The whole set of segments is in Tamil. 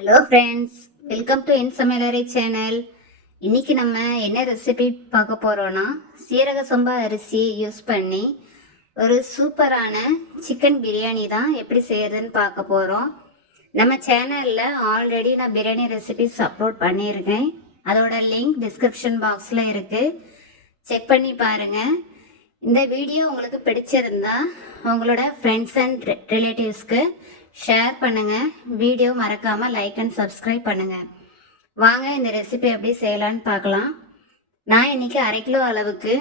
ஹலோ ஃப்ரெண்ட்ஸ், வெல்கம் டு என் சமையலறை சேனல். இன்னைக்கு நம்ம என்ன ரெசிபி பார்க்க போகிறோன்னா, சீரக சம்பா அரிசியை யூஸ் பண்ணி ஒரு சூப்பரான சிக்கன் பிரியாணி தான் எப்படி செய்யறதுன்னு பார்க்க போகிறோம். நம்ம சேனலில் ஆல்ரெடி நான் பிரியாணி ரெசிபிஸ் அப்லோட் பண்ணியிருக்கேன். அதோட லிங்க் டிஸ்கிரிப்ஷன் பாக்ஸில் இருக்குது, செக் பண்ணி பாருங்கள். இந்த வீடியோ உங்களுக்கு பிடிச்சிருந்தா உங்களோட ஃப்ரெண்ட்ஸ் அண்ட் ரிலேட்டிவ்ஸ்க்கு ஷேர் பண்ணுங்கள். வீடியோ மறக்காமல் லைக் அண்ட் சப்ஸ்கிரைப் பண்ணுங்கள். வாங்க இந்த ரெசிபி எப்படி செய்யலான்னு பார்க்கலாம். நான் இன்றைக்கி 1/2 கிலோ அளவுக்கு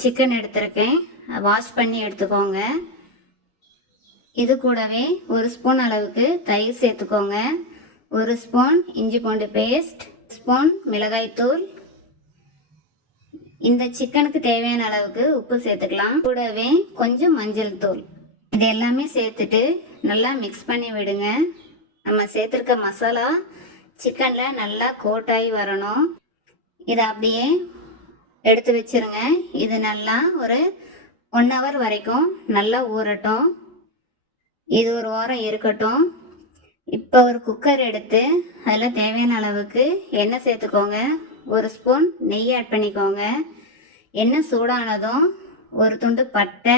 சிக்கன் எடுத்திருக்கேன். வாஷ் பண்ணி எடுத்துக்கோங்க. இது கூடவே 1 ஸ்பூன் அளவுக்கு தயிர் சேர்த்துக்கோங்க. 1 ஸ்பூன் இஞ்சி பூண்டு பேஸ்ட், ஸ்பூன் மிளகாய்த்தூள், இந்த சிக்கனுக்கு தேவையான அளவுக்கு உப்பு சேர்த்துக்கலாம். கூடவே கொஞ்சம் மஞ்சள் தூள். இது எல்லாமே சேர்த்துட்டு நல்லா மிக்ஸ் பண்ணி விடுங்க. நம்ம சேர்த்துருக்க மசாலா சிக்கனில் நல்லா கோட்டாகி வரணும். இதை அப்படியே எடுத்து வச்சிருங்க. இது நல்லா ஒரு 1 ஹவர் வரைக்கும் நல்லா ஊறட்டும். இது ஒரு வாரம் இருக்கட்டும். இப்போ ஒரு குக்கர் எடுத்து அதில் தேவையான அளவுக்கு எண்ணெய் சேர்த்துக்கோங்க. 1 ஸ்பூன் நெய் ஆட் பண்ணிக்கோங்க. எண்ணெய் சூடானதும் 1 துண்டு பட்டை,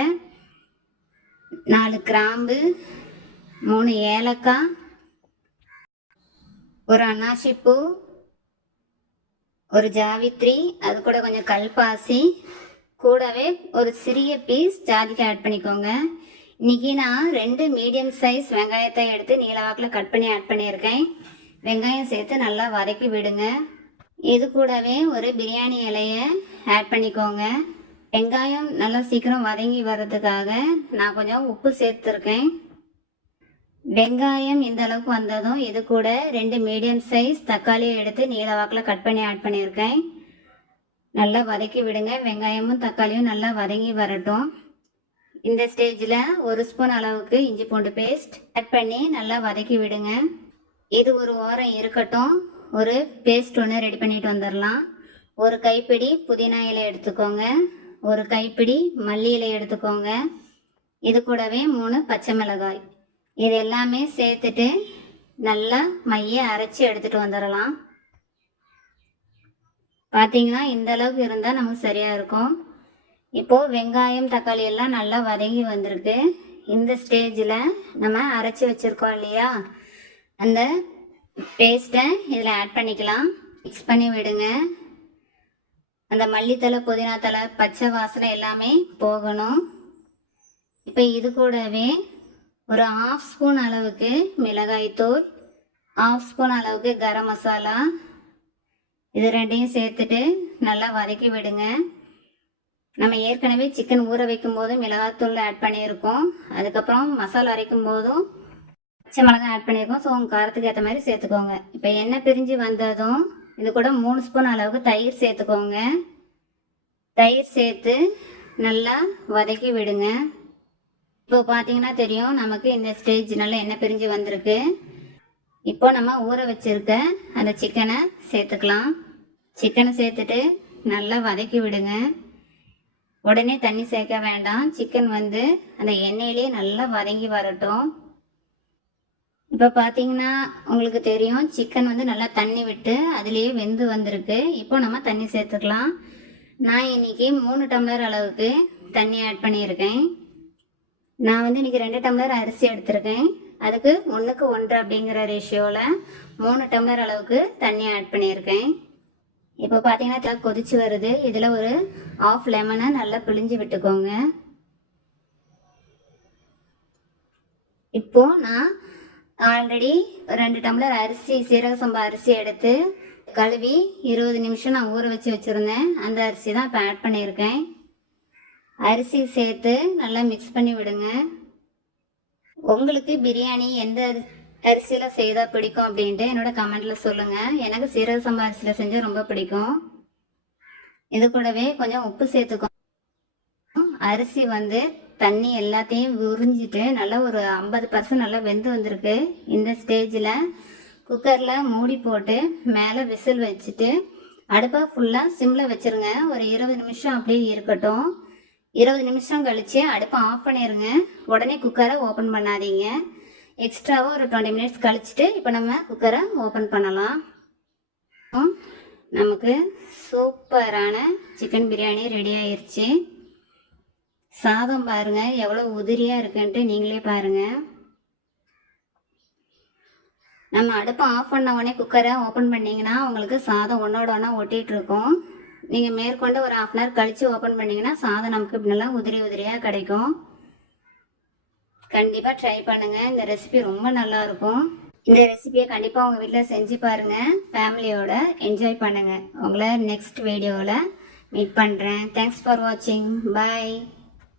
4 கிராம்பு, 3 ஏலக்காய், 1 அன்னாசிப்பூ, 1 ஜாவித்ரி, அது கூட கொஞ்சம் கல்பாசி, கூடவே ஒரு சிறிய பீஸ் ஜாதிக்காய் ஆட் பண்ணிக்கோங்க. இன்னைக்கு நான் 2 மீடியம் சைஸ் வெங்காயத்தை எடுத்து நீளவாக்கில் கட் பண்ணி ஆட் பண்ணியிருக்கேன். வெங்காயம் சேர்த்து நல்லா வதக்கி விடுங்க. இது கூடவே ஒரு பிரியாணி இலையை ஆட் பண்ணிக்கோங்க. வெங்காயம் நல்லா சீக்கிரம் வதங்கி வர்றதுக்காக நான் கொஞ்சம் உப்பு சேர்த்துருக்கேன். வெங்காயம் இந்த அளவுக்கு வந்ததும் இது கூட 2 மீடியம் சைஸ் தக்காளியை எடுத்து நீளவாக்கில் கட் பண்ணி ஆட் பண்ணியிருக்கேன். நல்லா வதக்கி விடுங்க. வெங்காயமும் தக்காளியும் நல்லா வதங்கி வரட்டும். இந்த ஸ்டேஜில் 1 ஸ்பூன் அளவுக்கு இஞ்சி பூண்டு பேஸ்ட் ஆட் பண்ணி நல்லா வதக்கி விடுங்க. இது ஒரு வாரம் இருக்கட்டும். ஒரு பேஸ்ட் ஒன்று ரெடி பண்ணிட்டு வந்துடலாம். 1 கைப்பிடி புதினா இலை எடுத்துக்கோங்க. 1 கைப்பிடி மல்லி இலை எடுத்துக்கோங்க. இது கூடவே 3 பச்சை மிளகாய். இது எல்லாமே சேர்த்துட்டு நல்லா மைய அரைச்சி எடுத்துகிட்டு வந்துடலாம். பார்த்தீங்கன்னா இந்த அளவுக்கு இருந்தால் நமக்கு சரியாக இருக்கும். இப்போது வெங்காயம் தக்காளி எல்லாம் நல்லா வதங்கி வந்திருக்கு. இந்த ஸ்டேஜில் நம்ம அரைச்சி வச்சுருக்கோம் இல்லையா, அந்த பேஸ்ட்டை இதில் ஆட் பண்ணிக்கலாம். மிக்ஸ் பண்ணி விடுங்க. அந்த மல்லித்தலை, புதினா தலை, பச்சை வாசனை எல்லாமே போகணும். இப்போ இது கூடவே ஒரு 1/2 ஸ்பூன் அளவுக்கு மிளகாய்த்தூள், 1/2 ஸ்பூன் அளவுக்கு கரம் மசாலா, இது 2ஐயும் சேர்த்துட்டு நல்லா வதக்கி விடுங்க. நம்ம ஏற்கனவே சிக்கன் ஊற வைக்கும் போதும் மிளகாய்த்தூள் ஆட் பண்ணியிருக்கோம். அதுக்கப்புறம் மசாலா அரைக்கும் போதும் பச்சை மிளகாய் ஆட் பண்ணியிருக்கோம். ஸோ உங்கள் காரத்துக்கு ஏற்ற மாதிரி சேர்த்துக்கோங்க. இப்போ எண்ணெய் பிரிஞ்சு வந்ததும் இது கூட 3 ஸ்பூன் அளவுக்கு தயிர் சேர்த்துக்கோங்க. தயிர் சேர்த்து நல்லா வதக்கி விடுங்க. இப்போ பார்த்தீங்கன்னா தெரியும் நமக்கு இந்த ஸ்டேஜ் நல்லா எண்ணெய் பிரிஞ்சு வந்திருக்கு. இப்போ நம்ம ஊற வச்சிருக்க அந்த சிக்கனை சேர்த்துக்கலாம். சிக்கனை சேர்த்துட்டு நல்லா வதக்கி விடுங்க. உடனே தண்ணி சேர்க்க வேண்டாம். சிக்கன் அந்த எண்ணெயிலே நல்லா வதங்கி வரட்டும். இப்போ பார்த்தீங்கன்னா உங்களுக்கு தெரியும் சிக்கன் நல்லா தண்ணி விட்டு அதுலேயே வெந்து வந்திருக்கு. இப்போ நம்ம தண்ணி சேர்த்துக்கலாம். நான் இன்னைக்கு 3 டம்ளர் அளவுக்கு தண்ணி ஆட் பண்ணியிருக்கேன். நான் இன்னைக்கு 2 டம்ளர் அரிசி எடுத்திருக்கேன். அதுக்கு 1க்கு 1 அப்படிங்கிற ரேஷியோவில் 3 டம்ளர் அளவுக்கு தண்ணி ஆட் பண்ணியிருக்கேன். இப்போ பார்த்தீங்கன்னா கொதிச்சு வருது. இதில் ஒரு 1/2 லெமனை நல்லா பிழிஞ்சு விட்டுக்கோங்க. இப்போ நான் ஆல்ரெடி 2 டம்ளர் அரிசி, சீரக சம்பா அரிசி எடுத்து கழுவி 20 நிமிஷம் நான் ஊற வச்சு வச்சுருந்தேன். அந்த அரிசி தான் இப்போ ஆட் பண்ணியிருக்கேன். அரிசி சேர்த்து நல்லா மிக்ஸ் பண்ணி விடுங்க. உங்களுக்கு பிரியாணி எந்த அரிசியில் செய்தால் பிடிக்கும் அப்படின்ட்டு என்னோட கமெண்ட்டில் சொல்லுங்கள். எனக்கு சீரக சம்பா அரிசியில் செஞ்சால் ரொம்ப பிடிக்கும். இது கூடவே கொஞ்சம் உப்பு சேர்த்துக்கோ. அரிசி தண்ணி எல்லாத்தையும் உறிஞ்சிட்டு நல்லா ஒரு 50% நல்லா வெந்து வந்திருக்கு. இந்த ஸ்டேஜில் குக்கரில் மூடி போட்டு மேலே விசில் வச்சுட்டு அடுப்பை ஃபுல்லாக சிம்மில் வச்சுருங்க. ஒரு 20 நிமிஷம் அப்படியே இருக்கட்டும். 20 நிமிஷம் கழித்து அடுப்பை ஆஃப் பண்ணிடுங்க. உடனே குக்கரை ஓப்பன் பண்ணாதீங்க. எக்ஸ்ட்ராவாக ஒரு 20 மினிட்ஸ் கழிச்சிட்டு இப்போ நம்ம குக்கரை ஓப்பன் பண்ணலாம். நமக்கு சூப்பரான சிக்கன் பிரியாணி ரெடி ஆயிடுச்சு. சாதம் பாருங்கள் எவ்வளோ உதிரியாக இருக்குன்ட்டு நீங்களே பாருங்கள். நம்ம அடுப்பை ஆஃப் பண்ண உடனே குக்கரை ஓப்பன் பண்ணிங்கன்னா உங்களுக்கு சாதம் ஒன்றோட ஒன்றா ஒட்டிகிட்டு இருக்கும். நீங்கள் மேற்கொண்டு ஒரு 1/2 hour கழித்து ஓப்பன் பண்ணிங்கன்னா சாதம் நமக்கு இப்படிலாம் உதிரி உதிரியாக கிடைக்கும். கண்டிப்பாக ட்ரை பண்ணுங்கள். இந்த ரெசிபி ரொம்ப நல்லாயிருக்கும். இந்த ரெசிபியை கண்டிப்பாக உங்கள் வீட்டில் செஞ்சு பாருங்கள். ஃபேமிலியோட என்ஜாய் பண்ணுங்கள். உங்களை நெக்ஸ்ட் வீடியோவில் மீட் பண்ணுறேன். தேங்க்ஸ் ஃபார் வாட்சிங். பாய்.